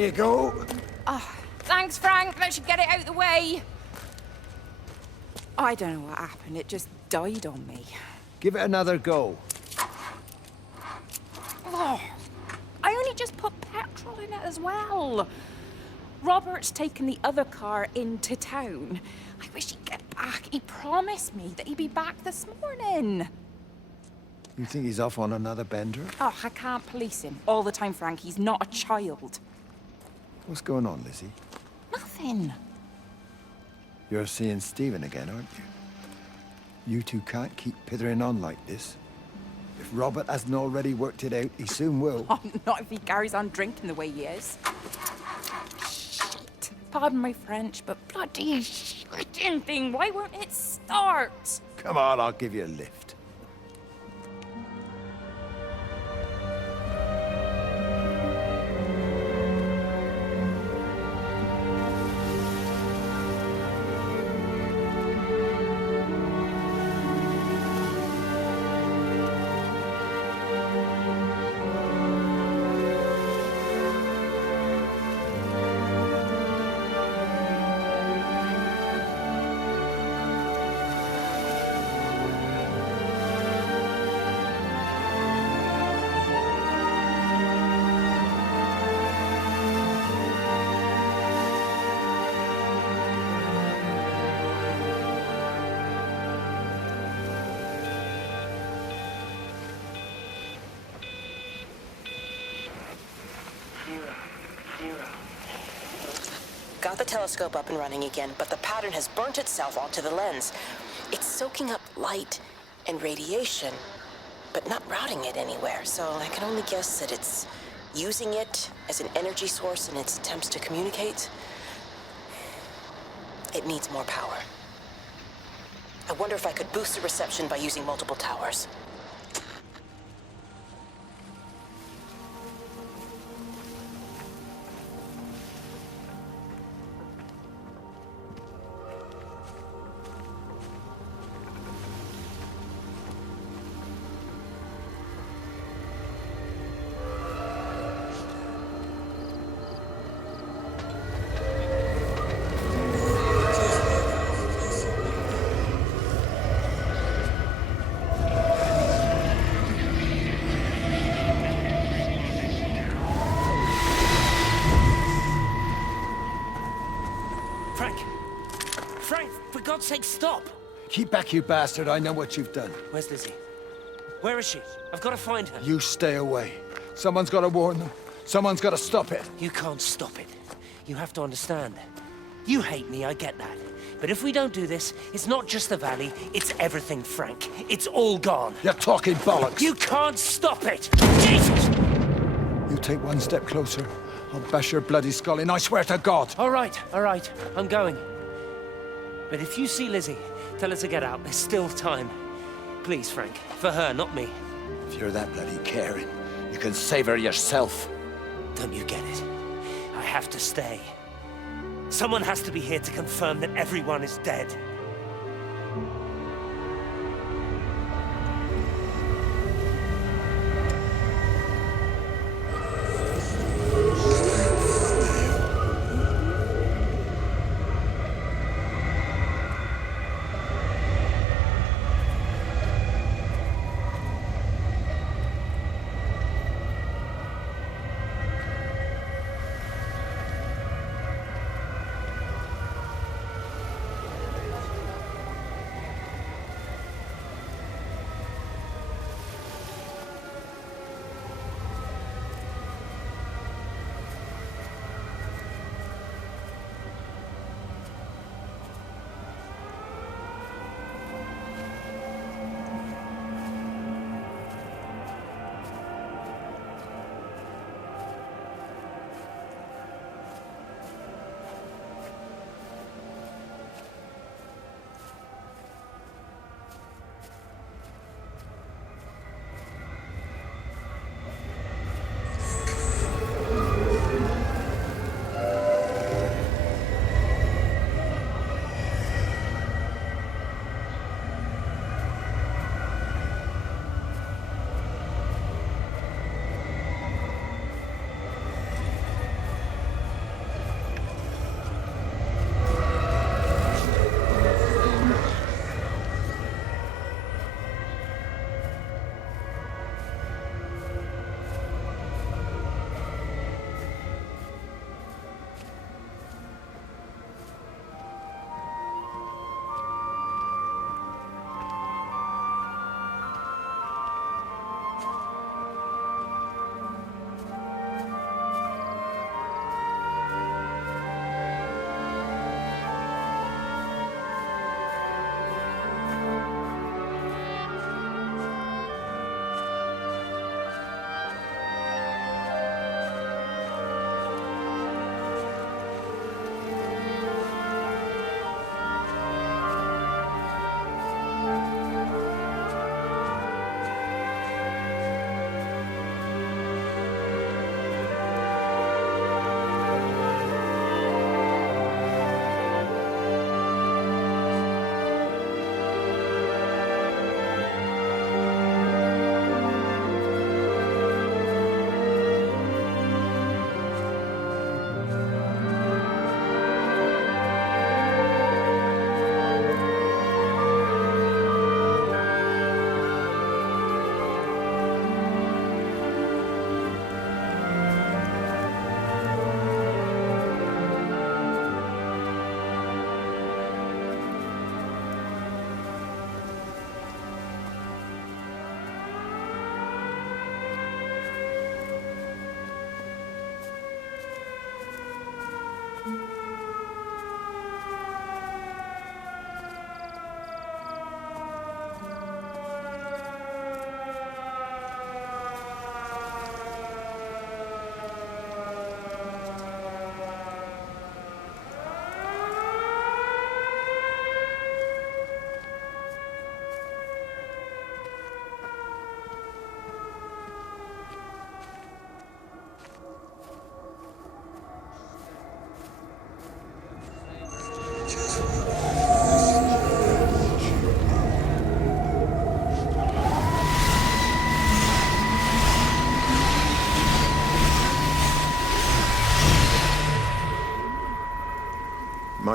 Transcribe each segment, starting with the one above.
you go. Oh, thanks, Frank. Let's get it out of the way. I don't know what happened. It just died on me. Give it another go. Oh, I only just put petrol in it as well. Robert's taken the other car into town. I wish he'd get back. He promised me that he'd be back this morning. You think he's off on another bender? Oh, I can't police him all the time, Frank. He's not a child. What's going on, Lizzie? Nothing. You're seeing Stephen again, aren't you? You two can't keep pithering on like this. If Robert hasn't already worked it out, he soon will. Oh, not if he carries on drinking the way he is. Shit. Pardon my French, but bloody shitting thing, why won't it start? Come on, I'll give you a lift. Got the telescope up and running again, but the pattern has burnt itself onto the lens. It's soaking up light and radiation, but not routing it anywhere, so I can only guess that it's using it as an energy source in its attempts to communicate. It needs more power. I wonder if I could boost the reception by using multiple towers. Frank, for God's sake, stop! Keep back, you bastard. I know what you've done. Where's Lizzie? Where is she? I've got to find her. You stay away. Someone's got to warn them. Someone's got to stop it. You can't stop it. You have to understand. You hate me, I get that. But if we don't do this, it's not just the valley, it's everything, Frank. It's all gone. You're talking bollocks. You can't stop it! Jesus! You take one step closer, I'll bash your bloody skull in, I swear to God. All right, I'm going. But if you see Lizzie, tell her to get out. There's still time. Please, Frank. For her, not me. If you're that bloody caring, you can save her yourself. Don't you get it? I have to stay. Someone has to be here to confirm that everyone is dead.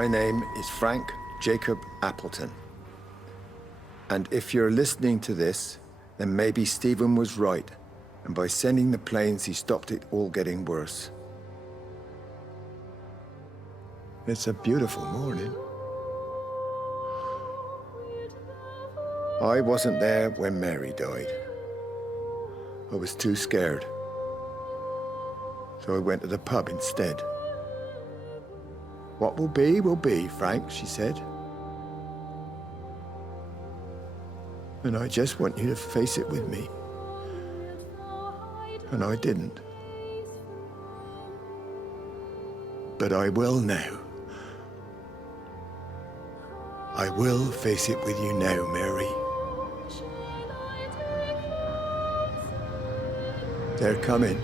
My name is Frank Jacob Appleton. And if you're listening to this, then maybe Stephen was right. And by sending the planes, he stopped it all getting worse. It's a beautiful morning. I wasn't there when Mary died. I was too scared. So I went to the pub instead. What will be, Frank, she said. And I just want you to face it with me. And I didn't. But I will now. I will face it with you now, Mary. They're coming.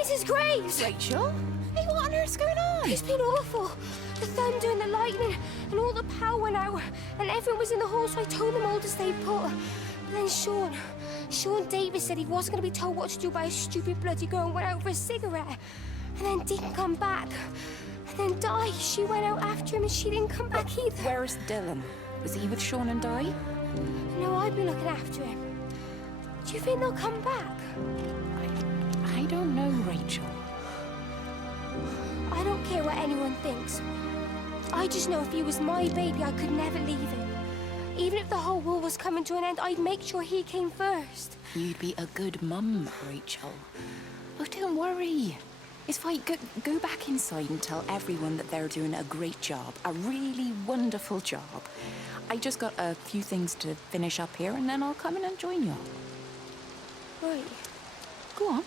Mrs. Graves! Rachel? Hey, what on earth's going on? It's been awful. The thunder and the lightning and all the power went out and everyone was in the hall, so I told them all to stay put. But then Sean Davis said he wasn't going to be told what to do by a stupid bloody girl and went out for a cigarette. And then didn't come back. And then Di, she went out after him and she didn't come back either. Where's Dylan? Was he with Sean and Di? No, I'd be looking after him. Do you think they'll come back? I don't know, Rachel. I don't care what anyone thinks. I just know if he was my baby, I could never leave him. Even if the whole world was coming to an end, I'd make sure he came first. You'd be a good mum, Rachel. Oh, don't worry. It's fine. Go back inside and tell everyone that they're doing a great job. A really wonderful job. I just got a few things to finish up here, and then I'll come in and join you. Right. Go on.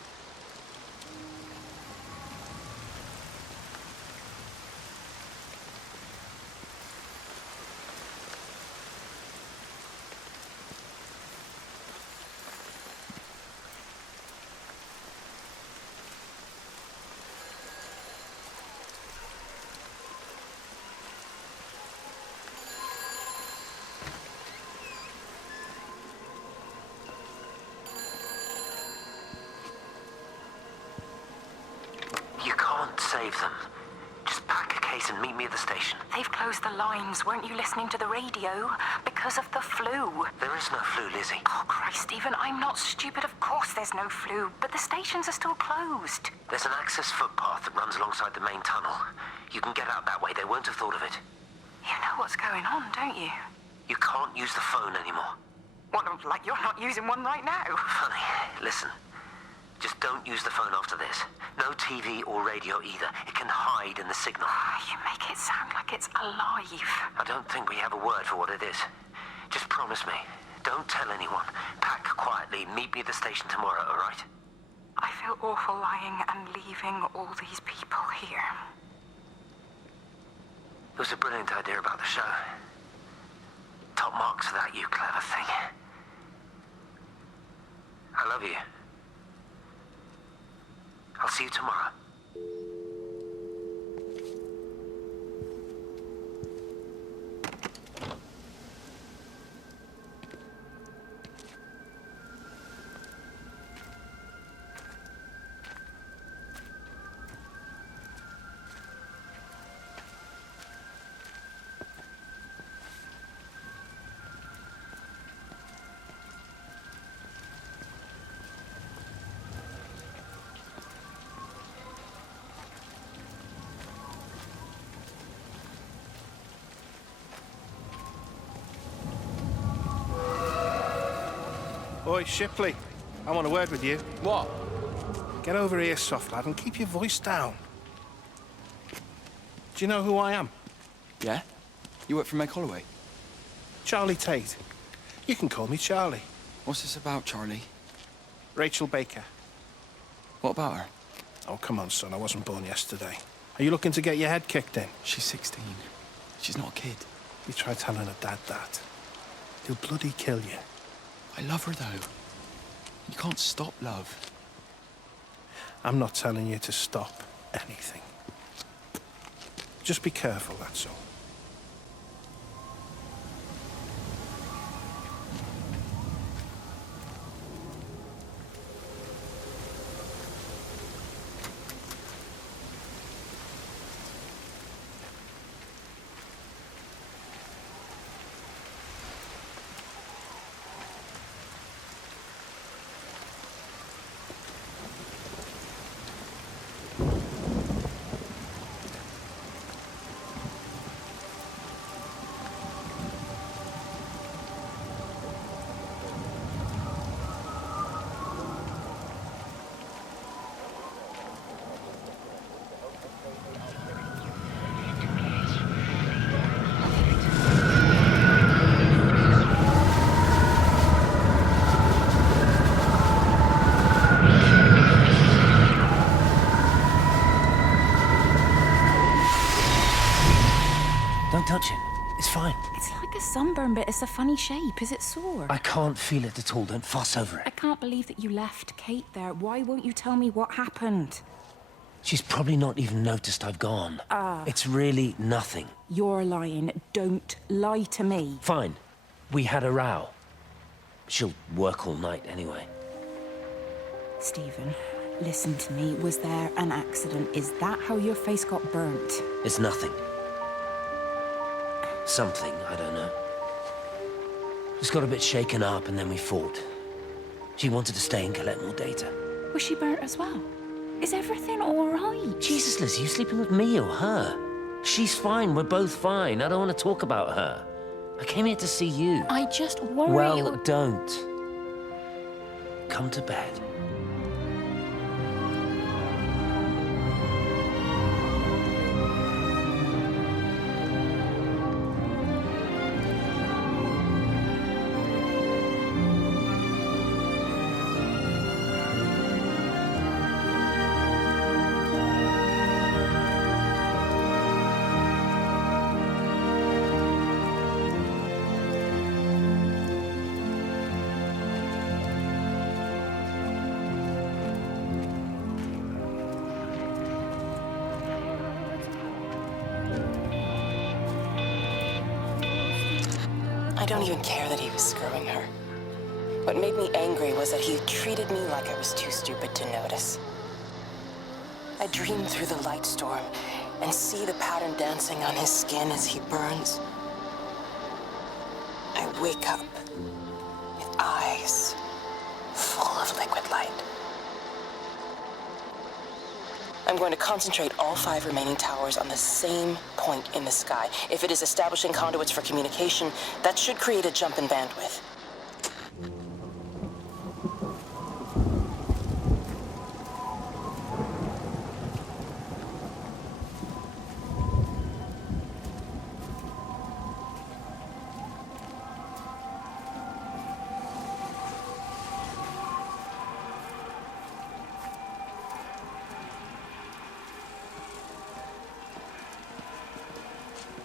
save them. Just pack a case and meet me at the station. They've closed the lines. Weren't you listening to the radio? Because of the flu. There is no flu, Lizzie. Oh, Christ, Stephen, I'm not stupid. Of course there's no flu. But the stations are still closed. There's an access footpath that runs alongside the main tunnel. You can get out that way. They won't have thought of it. You know what's going on, don't you? You can't use the phone anymore. What, like you're not using one right now? Funny. Listen. Just don't use the phone after this. No TV or radio either. It can hide in the signal. You make it sound like it's alive. I don't think we have a word for what it is. Just promise me. Don't tell anyone. Pack quietly. Meet me at the station tomorrow, all right? I feel awful lying and leaving all these people here. It was a brilliant idea about the show. Top marks for that, you clever thing. I love you. I'll see you tomorrow. Oi, Shipley. I want a word with you. What? Get over here, soft lad, and keep your voice down. Do you know who I am? Yeah? You work for Meg Holloway? Charlie Tate. You can call me Charlie. What's this about, Charlie? Rachel Baker. What about her? Oh, come on, son. I wasn't born yesterday. Are you looking to get your head kicked in? She's 16. She's not a kid. You try telling her dad that. He'll bloody kill you. I love her, though. You can't stop love. I'm not telling you to stop anything. Just be careful, that's all. Don't touch it. It's fine. It's like a sunburn, but it's a funny shape. Is it sore? I can't feel it at all. Don't fuss over I it. can't believe that you left Kate there. Why won't you tell me what happened? She's probably not even noticed I've gone. It's really nothing. You're lying. Don't lie to me. Fine. We had a row. She'll work all night anyway. Stephen, listen to me. Was there an accident? Is that how your face got burnt? It's nothing. Something, I don't know. Just got a bit shaken up and then we fought. She wanted to stay and collect more data. Was she burnt as well? Is everything all right? Jesus, Liz, you sleeping with me or her? She's fine, we're both fine. I don't want to talk about her. I came here to see you. I just worry... Well, don't. Come to bed. I don't even care that he was screwing her. What made me angry was that he treated me like I was too stupid to notice. I'd dream through the light storm and see the pattern dancing on his skin as he burns. I wake up with eyes full of liquid light. I'm going to concentrate all 5 remaining towers on the same point in the sky. If it is establishing conduits for communication, that should create a jump in bandwidth.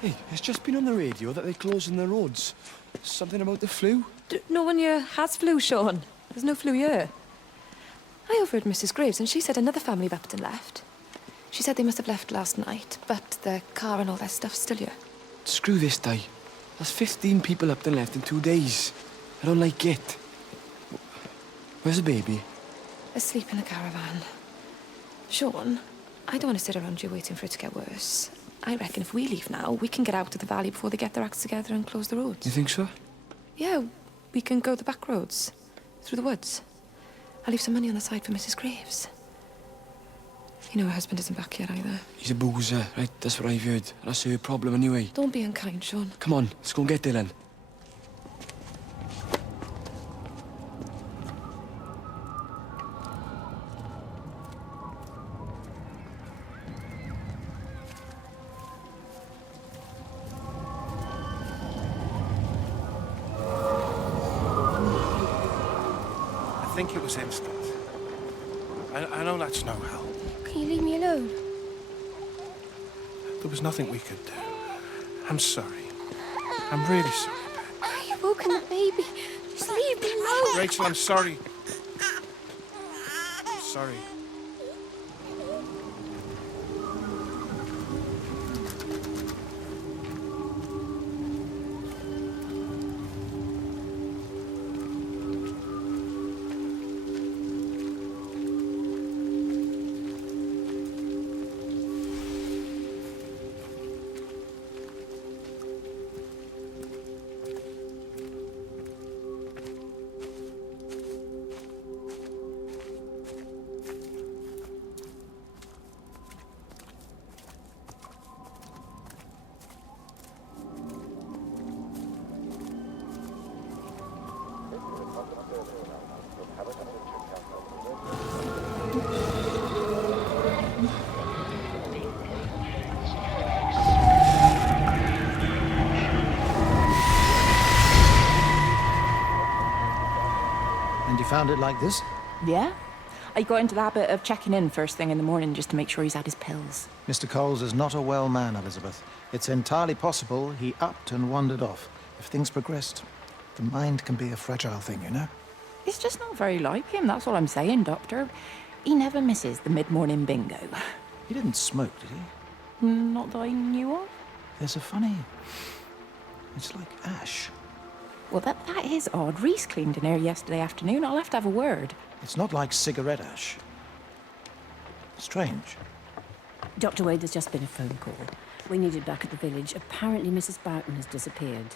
Hey, it's just been on the radio that they're closing the roads. Something about the flu? No one here has flu, Sean. There's no flu here. I overheard Mrs. Graves, and she said another family of Upton left. She said they must have left last night, but their car and all their stuff's still here. Screw this, Di. There's 15 people Upton left in 2 days. I don't like it. Where's the baby? Asleep in the caravan. Sean, I don't want to sit around here waiting for it to get worse. I reckon if we leave now, we can get out of the valley before they get their acts together and close the roads. You think so? Yeah, we can go the back roads, through the woods. I'll leave some money on the side for Mrs. Graves. You know her husband isn't back yet either. He's a boozer, right? That's what I've heard. That's her problem anyway. Don't be unkind, Sean. Come on, let's go and get Dylan. I think it was instant. I know that's no help. Can you leave me alone? There was nothing we could do. I'm sorry. I'm really sorry, Ben. You've woken the baby. Just leave me alone. Rachel, I'm sorry. I'm sorry. And you found it like this? Yeah. I got into the habit of checking in first thing in the morning just to make sure he's had his pills. Mr. Coles is not a well man, Elizabeth. It's entirely possible he upped and wandered off. If things progressed, the mind can be a fragile thing, you know? It's just not very like him, that's all I'm saying, Doctor. He never misses the mid-morning bingo. He didn't smoke, did he? Not that I knew of. There's a funny... It's like ash. Well, that is odd. Reese cleaned in here yesterday afternoon. I'll have to have a word. It's not like cigarette ash. Strange. Dr. Wade, there's just been a phone call. We need it back at the village. Apparently Mrs. Boughton has disappeared.